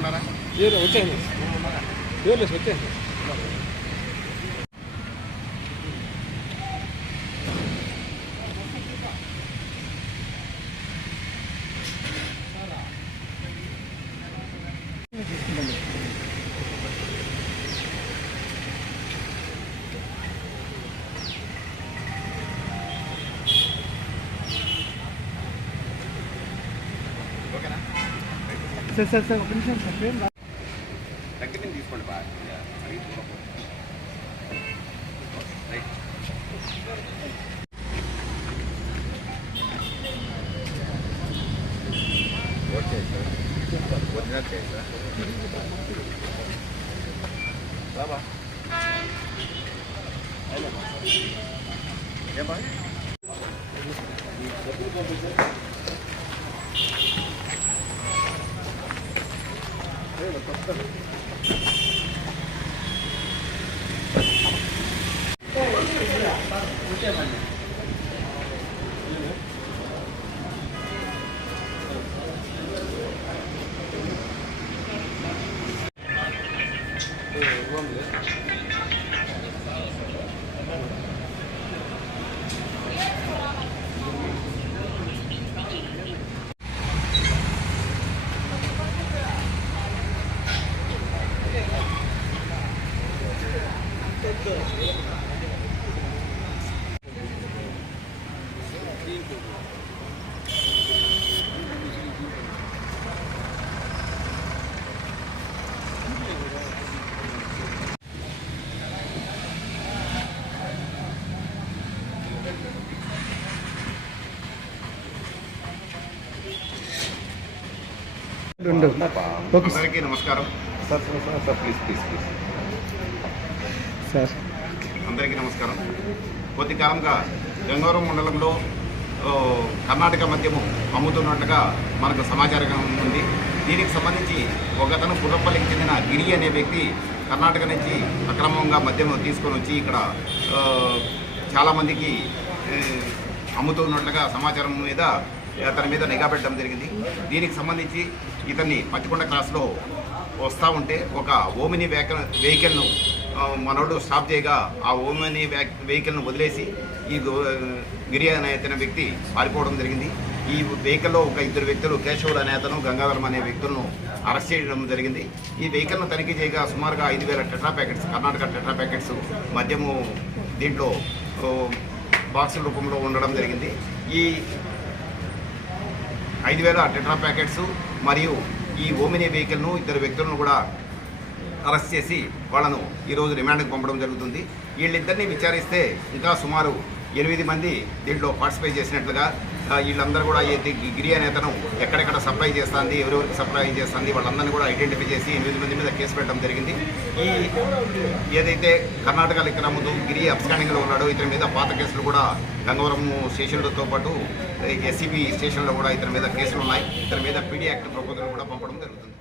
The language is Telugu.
ఉన్నారా? వచ్చేయండి, వచ్చేయండి. ఓకేనా? సార్ ఒక నిమిషం సార్, పేరు దగ్గర నుంచి తీసుకోండి బాగా. రైట్. ఓట్ చేస్తా, ఒరిజినల్ చేస్తా బాబా. ఏం బా అందరికీ నమస్కారం. Sir please sir. అందరికీ నమస్కారం. కొద్ది కాలంగా గంగవరం మండలంలో కర్ణాటక మద్యము అమ్ముతున్నట్టుగా మనకు సమాచారం ఉంది. దీనికి సంబంధించి ఒకతను పుర్రపల్లికి చెందిన గిరి అనే వ్యక్తి కర్ణాటక నుంచి అక్రమంగా మద్యం తీసుకొని వచ్చి ఇక్కడ చాలామందికి అమ్ముతున్నట్లుగా సమాచారం మీద అతని మీద నిఘా పెట్టడం జరిగింది. దీనికి సంబంధించి ఇతన్ని పత్తికొండ క్రాస్లో వస్తూ ఉంటే ఒక ఓమిని వెహికల్ను మనోడు స్టాప్ చేయగా ఆ ఓమిని వెహికల్ను వదిలేసి ఈ గిరి అనే అతని వ్యక్తి పారిపోవడం జరిగింది. ఈ వెహికల్లో ఒక ఇద్దరు వ్యక్తులు, కేశవులు అనే అతను, గంగాధరం అనే వ్యక్తులను అరెస్ట్ చేయడం జరిగింది. ఈ వెహికల్ను తనిఖీ చేయగా సుమారుగా 5,000 tetra packets, Karnataka tetra packets మద్యము దీంట్లో బాక్సుల రూపంలో ఉండడం జరిగింది. ఈ 5,000 టెట్రా ప్యాకెట్స్ మరియు ఈ ఓమినీ వెహికల్ను, ఇద్దరు వ్యక్తులను కూడా అరెస్ట్ చేసి వాళ్ళను ఈరోజు రిమాండ్కి పంపడం జరుగుతుంది. వీళ్ళిద్దరినీ విచారిస్తే ఇంకా సుమారు 8 మంది దీంట్లో పార్టిసిపేట్ చేసినట్లుగా, వీళ్ళందరూ కూడా గిరి అనే అతను ఎక్కడెక్కడ సప్లై చేస్తుంది, ఎవరెవరికి సప్లై చేస్తుంది, వాళ్ళందరినీ కూడా ఐడెంటిఫై చేసి 8 మంది మీద కేసు పెట్టడం జరిగింది. ఈ ఏదైతే కర్ణాటక లిక్కర్ అమ్ముతూ గిరి అబ్స్కాండింగ్లో ఉన్నాడో ఇతని మీద పాత కేసులు కూడా గంగవరం స్టేషన్లతో పాటు ఎస్సీబీ స్టేషన్లో కూడా ఇతని మీద కేసులు ఉన్నాయి. ఇతని మీద పీడీ యాక్ట్ ప్రపోజల్ కూడా పంపడం జరుగుతుంది.